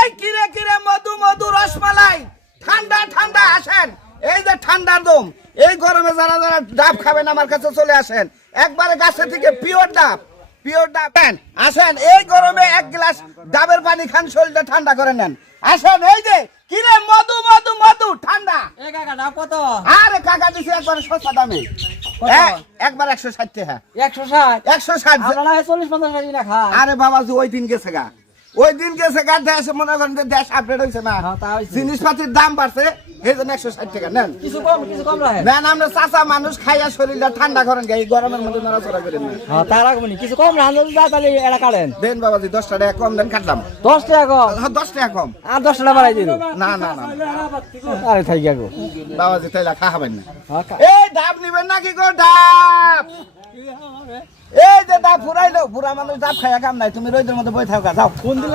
এই কিরে কিরে মধু মধু রসমালাই ঠান্ডা ঠান্ডা আসেন এই যে ঠান্ডার দম এই গরমে যারা যারা ডাব খাবেন আমার কাছে চলে আসেন একবারে গাছে থেকে পিওর ডাব আসেন এই গরমে এক গ্লাস ডাবের পানি খান শরীরটা ঠান্ডা করে নেন আসেন এই যে কিরে মধু মধু মধু ঠান্ডা এই কাকা ডাব কত? আরে কাকা দিছি একবারে সস্তা দামে একবার 160 টাকা 160 160 আপনারা 40-50 টাকা দিনা খান। আরে বাবাজি ওই দিন গেছে গা দেশ মনে করেন যে দেশ আপডেট হয়েছে না হ্যাঁ, তা হইছে। জিনিসপাতির দাম বাড়ছে এই জন্য 160 টাকা নেন কিছু কম রাখেন। নেন আমরা চাচা মানুষ খাইয়া শরীরটা ঠান্ডা করেন গে এই গরমের মধ্যে নড়াচড়া করেন না হ্যাঁ তা রাখবেন কিছু কম রাখেন যা তাহলে এটা কাটেন। দেন বাবাজি 10 টাকা কম দেন কাটলাম 10 টাকা কম 10 টাকা কম আর 10 টাকা বাড়াই দিন। না না না আরে থাই গো বাবাজি তাইলা খাবেন না হ্যাঁ এই ডাব নিবেন নাকি গো ডাব এই যে ডাব ফুরাইলো বুড়া মানুষ ডাব খাইয়া কাম নাই তুমি রোদের মধ্যে বই থাকা যাও কোন দিন